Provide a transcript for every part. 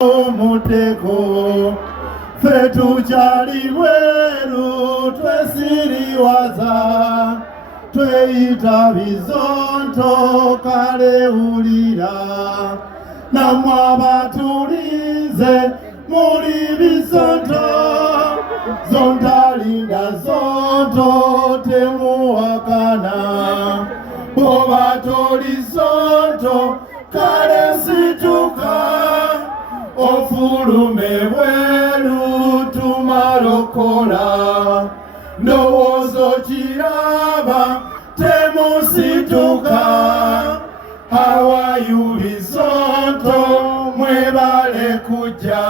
Omuteko fetu chali weru twesiriwaza tweita bizonto kale ulira namwe abatulize muri bizonto zontalinda zonto temuwakana boba tolizonto kale situka ofulume bweru tumalokola ndowoozo kiraba temusituka hawayu bizonto mwebale kujja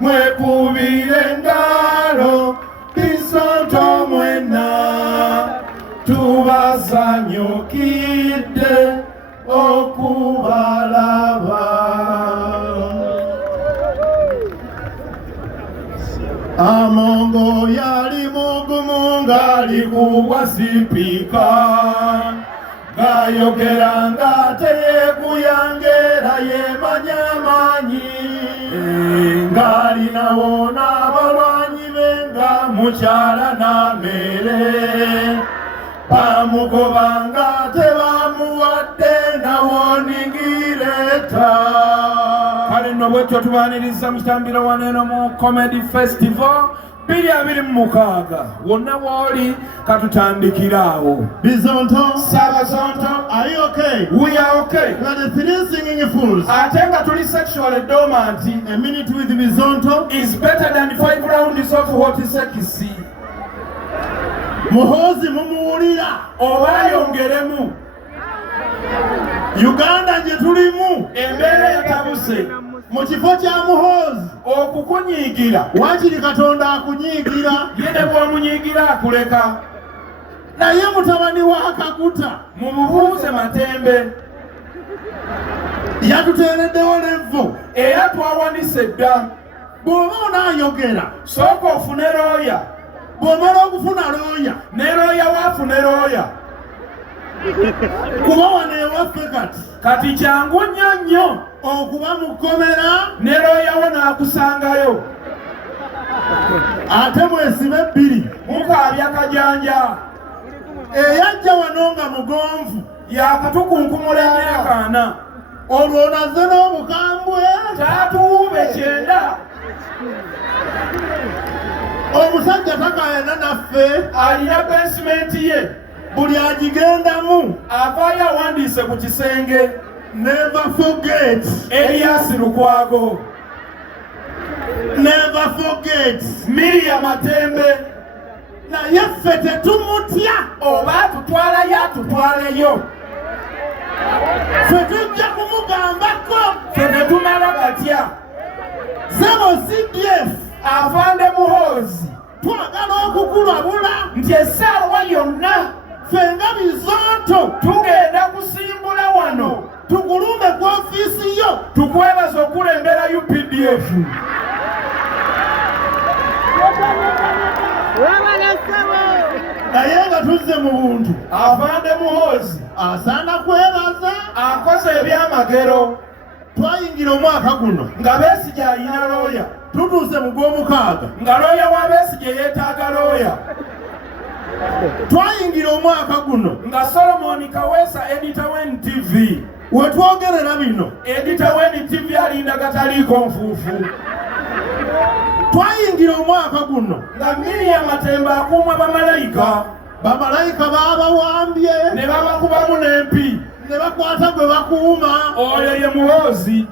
mwekubire engalo bizonto mwena tubasanyukidde okubalaba. Amongo yali mugumu ngali kuwa sipika gayogera ngate kuyangera yemanyamanyi ngali nawona abalwanyi benga mukyala namere bamugoba ngate bamuwadde nawoningireta. Kale nno bwetyo tubaniriza mu kitambiro waneno mu Comedy Festival 2026 wonna woli katutandikiraawo. Bizonto, Sabazonto, are you okay? We are okay. We are the three singing fools. Ate nga tuli sexually dormant. A minute with Bizonto is better than 5 rounds of hot sex. Muhozi mumuwulira oba yongeremu. Uganda gye tulimu embeera yatabuse mu kifo kya Muhozi okukunyiigira wakiri Katonda akunyiigira yene bw'omunyiigira akuleka naye mutabani wa Kaguta mumubuuze Matembe yatuteereddewo levo era twawanise dda bw'oba onaayogera sooka ofune looya bw'omala okufuna looya ne looya waafune looya kuba wano ewaffe kati kyangu nnyo nnyo okuba mukomera ne looyawo n'akusangayo ate mwesibe ebbiri mukaabya kajanja eyajja wano nga mugonvu yakatukunkumula emyaka 4 olwo naze n'obukambwe taatuwuube 9 omusajja takayana naffe alina basementi ye buli agigendamu avaayo awandiise ku kisenge never forget Elias Lukwago, never forget Miriam Matembe. Naye ffe tetumutya oba tutwalayo atutwaleyo ffe tujja kumugambako ffe tetumala batya Zebo CDF Afande Muhozi twagala okukulabula nti essaawa yonna fenga Bizonto tugenda kusimbula wano tukulumbe ku ofiisi yo tukwebaza okulembera UPDF. Naye nga tuzze mu buntu Afande Muhozi asaana kwebaza akoze ebyamagero. Twayingira omwaka guno nga Besigye alina looya tutuuse mu Gwomukaaga nga looya wa Besigye yeetaaga looya. Twayingira omwaka guno nga Solomon Kaweesa editor w'NTV wetwogerera bino editor w'NTV alinda gataliiko nfuufu. Twayingira omwaka guno nga Miriam Matembe akuuma bamalayika babawambye ne babakubamu n'empi ne bakwata gwe bakuuma oyo ye Muhozi.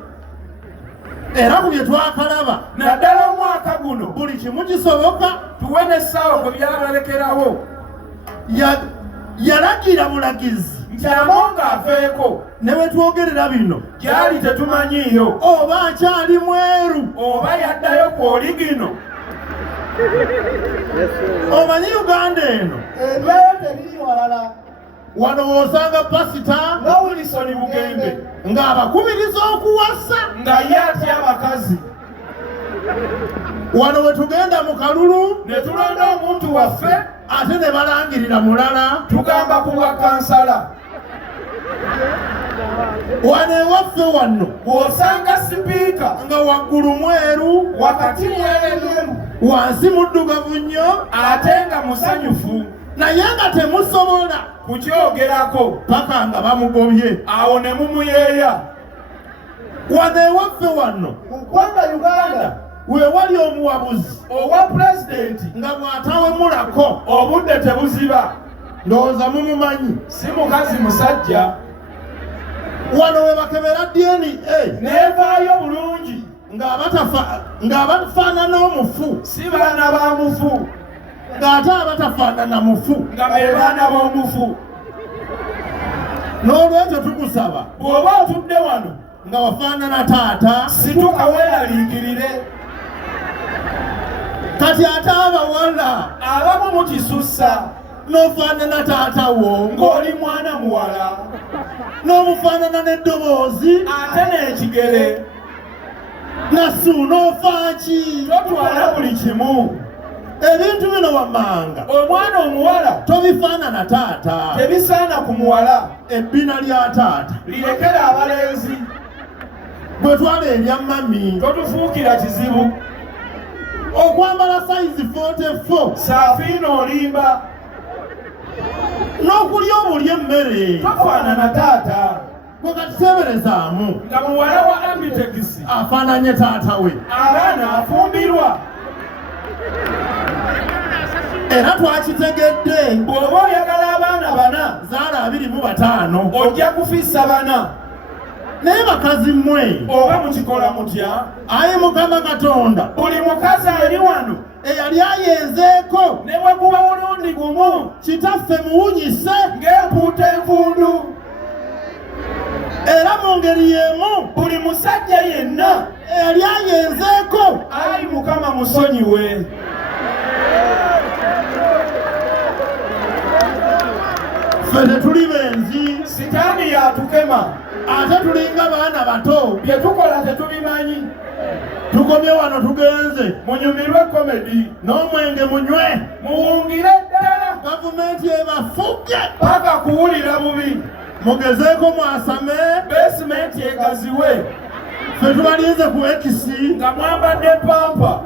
Era ku bye twakalaba naddala omwaka guno buli kimu kisoboka tuwe n'essaawa kwe byabalekerawo. Yalagira bulagizi nti amonga aveeko ne bwe twogerera bino gyali tetumanyiyo oba akyali mweru oba yaddayo ku oligino. Omanyi Uganda eno ebyayo tebiri walala. Wano wosanga pasita nga Wilson Bugembe ng'abakubiriza okuwasa nga ye atya abakazi. Wano we tugenda mu kalulu ne tulonda omuntu waffe ate ne balangirira mulala tugamba kuwa kansala. wane waffe wano bw'osanga sipiika nga waggulu mweru wakati mweru wansi muddugavu nnyo ate nga musanyufu naye nga temusobola kukyogerako paka nga bamugobye awo ne mumuyeeya. wane waffe wano Mu ggwanga Uganda we wali omuwabuzi owa pulezidenti nga bw'atawemulako obudde tebuziba, ndowooza mumumanyi. si mukazi musajja, wano we bakebera DNA neevaayo bulungi, ng'abatafaanana omufu si baana ba mufu, ng'ate abatafaanana mufu. nga be baana b'omufu. N'olwekyo tukusaba Bw'oba otudde wano nga wafaanana taata, situka weeraliikirire. kati ate abawala Abamu mukisussa n'ofaanana taata wo ng'oli mwana muwala, n'omufaanana n'eddoboozi ate n'ekigere, nassu n'ofaaki. totwala buli kimu. Ebintu bino wammanga Omwana omuwala tobifaanana taata, tebisaana ku muwala, ebbina lya taata lirekere abalenzi, bwe twala erya mami. totufuukira kizibu. Okwambala sayizi 44 Saafiina olimba, n'okulya obulya emmere tofaanana taata, gwe katuteeberezaamu nga muwala wa Ambitegisi afaananye taata we. abaana afumbirwa. Era twakitegedde Bw'oba oyagala abaana bana zaala 25 ojja kufissa bana. naye bakazi mmwe Oba mukikola mutya? ayi Mukama Katonda Buli mukazi ali wano eyali ayenzeeko ne bwe guba mulundi gumu kitaffe muwunyise, ng'empuuta envundu. era mu ngeri y'emu Buli musajja yenna eyali ayenzeeko ayi Mukama musonyiwe. ffe tetuli benzi Sitaani yatukema, ate tulinga baana bato. bye tukola tetubimanyi. Tukomye wano tugenze Munyumirwe komedi, n'omwenge munywe, muwungire ddala gavumenti ebafugge, paka kuwulira bubi, mugezeeko mwasame. beesimenti egaziwe, Ffe tubalinze ku ekisi. nga mwambadde pampa.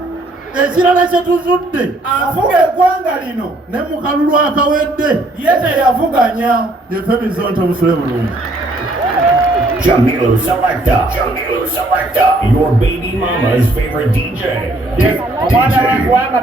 Ekirala kye tuzudde Afuga eggwanga lino ne mu kalulu akawedde ye teyavuganya. yeffe Bizonto musule bulungi. Jamil Selector. Jamil Selector. Your baby mama's favorite DJ. Omwana wa DJ. Gwanga